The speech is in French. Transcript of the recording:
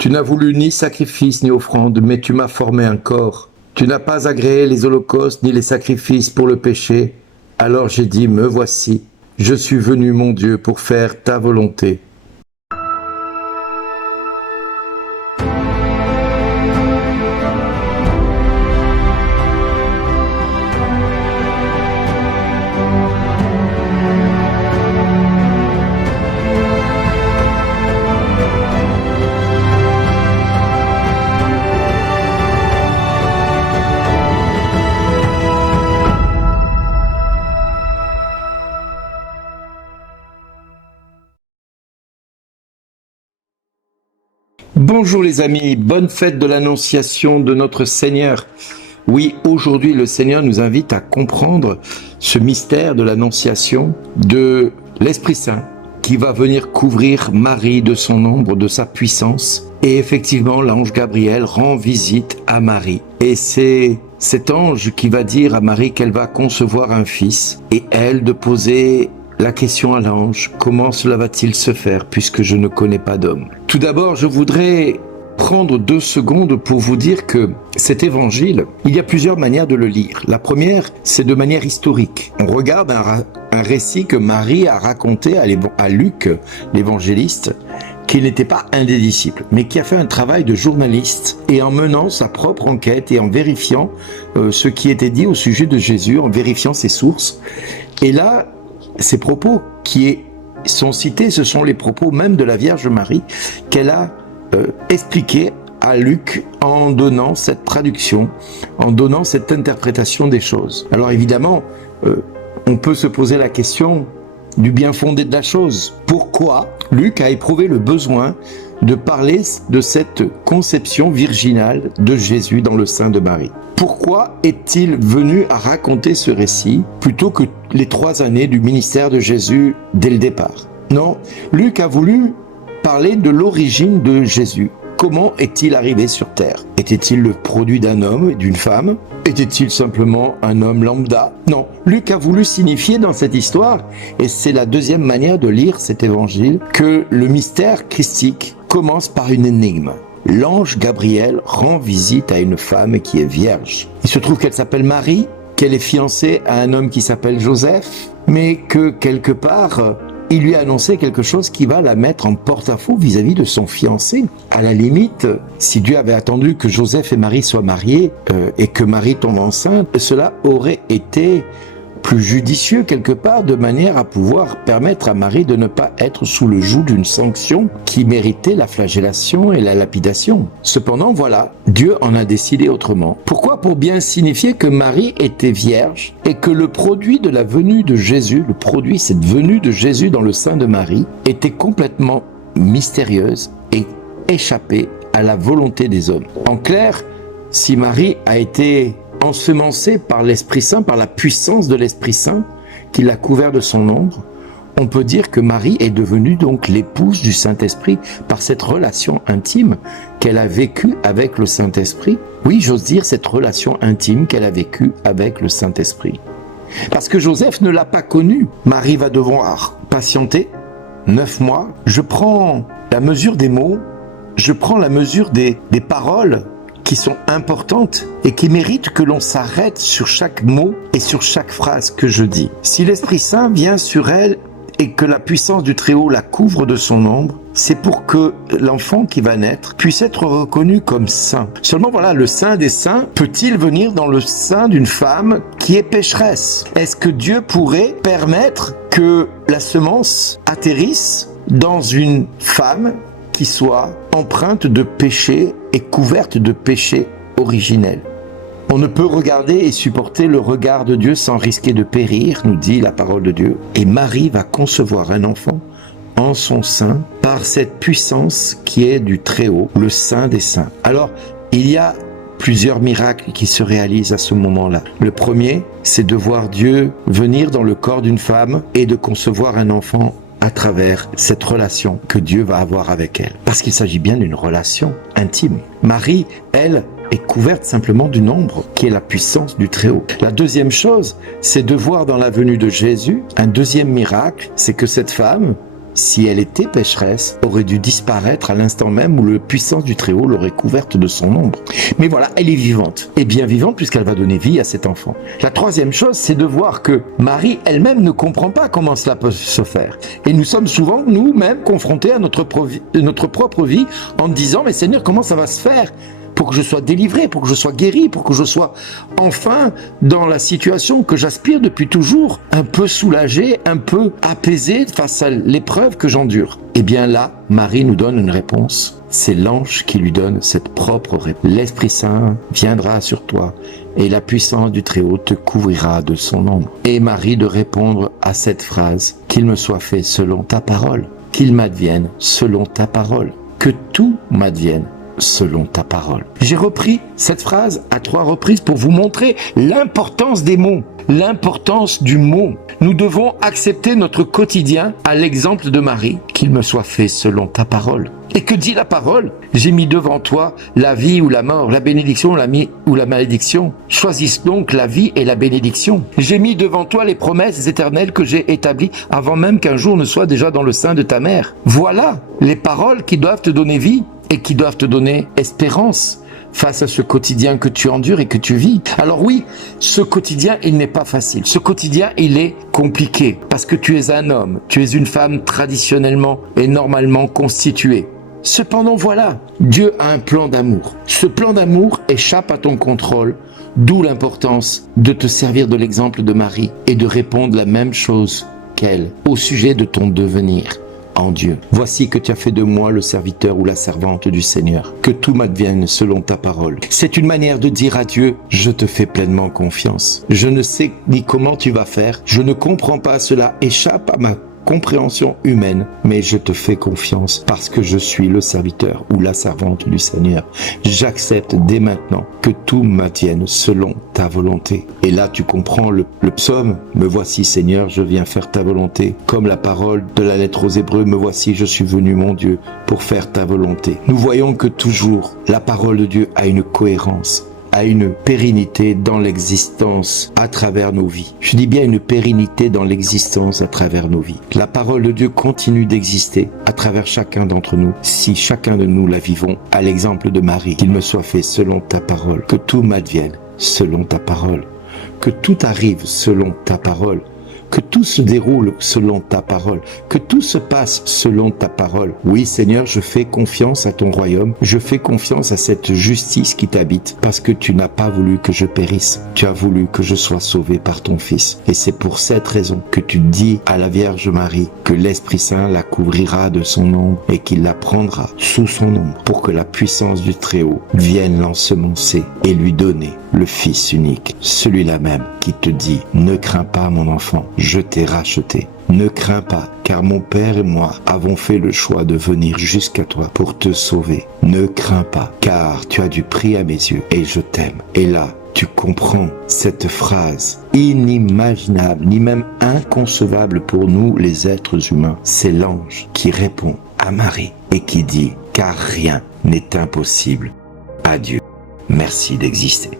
Tu n'as voulu ni sacrifice ni offrande, mais tu m'as formé un corps. Tu n'as pas agréé les holocaustes ni les sacrifices pour le péché. Alors j'ai dit, me voici. Je suis venu, mon Dieu, pour faire ta volonté. Bonjour les amis, bonne fête de l'Annonciation de notre Seigneur. Oui, aujourd'hui le Seigneur nous invite à comprendre ce mystère de l'Annonciation de l'Esprit Saint qui va venir couvrir Marie de son ombre, de sa puissance. Et effectivement, l'ange Gabriel rend visite à Marie. Et c'est cet ange qui va dire à Marie qu'elle va concevoir un fils et elle de poser la question à l'ange, comment cela va-t-il se faire puisque je ne connais pas d'homme? Tout d'abord, je voudrais prendre 2 secondes pour vous dire que cet évangile, il y a plusieurs manières de le lire. La première, c'est de manière historique. On regarde un récit que Marie a raconté à Luc, l'évangéliste, qui n'était pas un des disciples, mais qui a fait un travail de journaliste et en menant sa propre enquête et en vérifiant ce qui était dit au sujet de Jésus, en vérifiant ses sources. Et là, ces propos qui sont cités, ce sont les propos même de la Vierge Marie qu'elle a expliqués à Luc en donnant cette traduction, en donnant cette interprétation des choses. Alors évidemment, on peut se poser la question du bien fondé de la chose. Pourquoi Luc a éprouvé le besoin de parler de cette conception virginale de Jésus dans le sein de Marie? Pourquoi est-il venu à raconter ce récit plutôt que les 3 années du ministère de Jésus dès le départ? Non, Luc a voulu parler de l'origine de Jésus. Comment est-il arrivé sur terre? Était-il le produit d'un homme et d'une femme? Était-il simplement un homme lambda? Non, Luc a voulu signifier dans cette histoire, et c'est la deuxième manière de lire cet évangile, que le mystère christique commence par une énigme. L'ange Gabriel rend visite à une femme qui est vierge. Il se trouve qu'elle s'appelle Marie, qu'elle est fiancée à un homme qui s'appelle Joseph, mais que quelque part, il lui a annoncé quelque chose qui va la mettre en porte-à-faux vis-à-vis de son fiancé. À la limite, si Dieu avait attendu que Joseph et Marie soient mariés et que Marie tombe enceinte, cela aurait été plus judicieux quelque part, de manière à pouvoir permettre à Marie de ne pas être sous le joug d'une sanction qui méritait la flagellation et la lapidation. Cependant, voilà, Dieu en a décidé autrement. Pourquoi? Pour bien signifier que Marie était vierge et que le produit de la venue de Jésus, cette venue de Jésus dans le sein de Marie, était complètement mystérieuse et échappée à la volonté des hommes. En clair, si Marie a été ensemencée par l'Esprit Saint, par la puissance de l'Esprit Saint qui l'a couvert de son ombre, on peut dire que Marie est devenue donc l'épouse du Saint-Esprit par cette relation intime qu'elle a vécue avec le Saint-Esprit. Oui, j'ose dire cette relation intime qu'elle a vécue avec le Saint-Esprit. Parce que Joseph ne l'a pas connue. Marie va devoir patienter 9 mois. Je prends la mesure des mots, je prends la mesure des paroles qui sont importantes et qui méritent que l'on s'arrête sur chaque mot et sur chaque phrase que je dis. Si l'Esprit Saint vient sur elle et que la puissance du Très-Haut la couvre de son ombre, c'est pour que l'enfant qui va naître puisse être reconnu comme saint. Seulement voilà, le saint des saints peut-il venir dans le sein d'une femme qui est pécheresse? Est-ce que Dieu pourrait permettre que la semence atterrisse dans une femme qui soit empreinte de péché et couverte de péché originel? On ne peut regarder et supporter le regard de Dieu sans risquer de périr, nous dit la parole de Dieu. Et Marie va concevoir un enfant en son sein par cette puissance qui est du Très-Haut, le Saint des Saints. Alors, il y a plusieurs miracles qui se réalisent à ce moment-là. Le premier, c'est de voir Dieu venir dans le corps d'une femme et de concevoir un enfant à travers cette relation que Dieu va avoir avec elle. Parce qu'il s'agit bien d'une relation intime. Marie, elle, est couverte simplement d'une ombre qui est la puissance du Très-Haut. La deuxième chose, c'est de voir dans la venue de Jésus un deuxième miracle, c'est que cette femme, si elle était pécheresse, aurait dû disparaître à l'instant même où la puissance du Très-Haut l'aurait couverte de son ombre. Mais voilà, elle est vivante, et bien vivante puisqu'elle va donner vie à cet enfant. La troisième chose, c'est de voir que Marie elle-même ne comprend pas comment cela peut se faire. Et nous sommes souvent nous-mêmes confrontés à notre propre vie en disant « Mais Seigneur, comment ça va se faire ? Pour que je sois délivré, pour que je sois guéri, pour que je sois enfin dans la situation que j'aspire depuis toujours, un peu soulagé, un peu apaisé face à l'épreuve que j'endure. » Et bien là, Marie nous donne une réponse. C'est l'ange qui lui donne cette propre réponse. L'Esprit Saint viendra sur toi et la puissance du Très-Haut te couvrira de son ombre. Et Marie de répondre à cette phrase, qu'il me soit fait selon ta parole, qu'il m'advienne selon ta parole, que tout m'advienne selon ta parole. J'ai repris cette phrase à 3 reprises pour vous montrer l'importance des mots, l'importance du mot. Nous devons accepter notre quotidien à l'exemple de Marie, qu'il me soit fait selon ta parole. Et que dit la parole? J'ai mis devant toi la vie ou la mort, la bénédiction ou la malédiction. Choisis donc la vie et la bénédiction. J'ai mis devant toi les promesses éternelles que j'ai établies avant même qu'un jour ne soit déjà dans le sein de ta mère. Voilà les paroles qui doivent te donner vie et qui doivent te donner espérance face à ce quotidien que tu endures et que tu vis. Alors oui, ce quotidien, il n'est pas facile. Ce quotidien, il est compliqué parce que tu es un homme, tu es une femme traditionnellement et normalement constituée. Cependant, voilà, Dieu a un plan d'amour. Ce plan d'amour échappe à ton contrôle, d'où l'importance de te servir de l'exemple de Marie et de répondre la même chose qu'elle au sujet de ton devenir en Dieu. Voici que tu as fait de moi le serviteur ou la servante du Seigneur. Que tout m'advienne selon ta parole. C'est une manière de dire à Dieu, je te fais pleinement confiance. Je ne sais ni comment tu vas faire. Je ne comprends pas, cela échappe à ma compréhension humaine, mais je te fais confiance parce que je suis le serviteur ou la servante du Seigneur. J'accepte dès maintenant que tout m'advienne selon ta volonté. Et là, tu comprends le psaume. Me voici, Seigneur, je viens faire ta volonté. Comme la parole de la lettre aux Hébreux, me voici, je suis venu, mon Dieu, pour faire ta volonté. Nous voyons que toujours, la parole de Dieu a une cohérence, a une pérennité dans l'existence à travers nos vies. Je dis bien une pérennité dans l'existence à travers nos vies. La parole de Dieu continue d'exister à travers chacun d'entre nous, si chacun de nous la vivons à l'exemple de Marie. Qu'il me soit fait selon ta parole, que tout m'advienne selon ta parole, que tout arrive selon ta parole, que tout se déroule selon ta parole, que tout se passe selon ta parole. Oui, Seigneur, je fais confiance à ton royaume, je fais confiance à cette justice qui t'habite, parce que tu n'as pas voulu que je périsse, tu as voulu que je sois sauvé par ton Fils. Et c'est pour cette raison que tu dis à la Vierge Marie que l'Esprit Saint la couvrira de son ombre et qu'il la prendra sous son ombre pour que la puissance du Très-Haut vienne l'ensemencer et lui donner le Fils unique, celui-là même qui te dit « Ne crains pas mon enfant, je t'ai racheté. Ne crains pas, car mon Père et moi avons fait le choix de venir jusqu'à toi pour te sauver. Ne crains pas, car tu as du prix à mes yeux et je t'aime. » Et là, tu comprends cette phrase inimaginable, ni même inconcevable pour nous les êtres humains. C'est l'ange qui répond à Marie et qui dit « Car rien n'est impossible à Dieu. Merci d'exister. »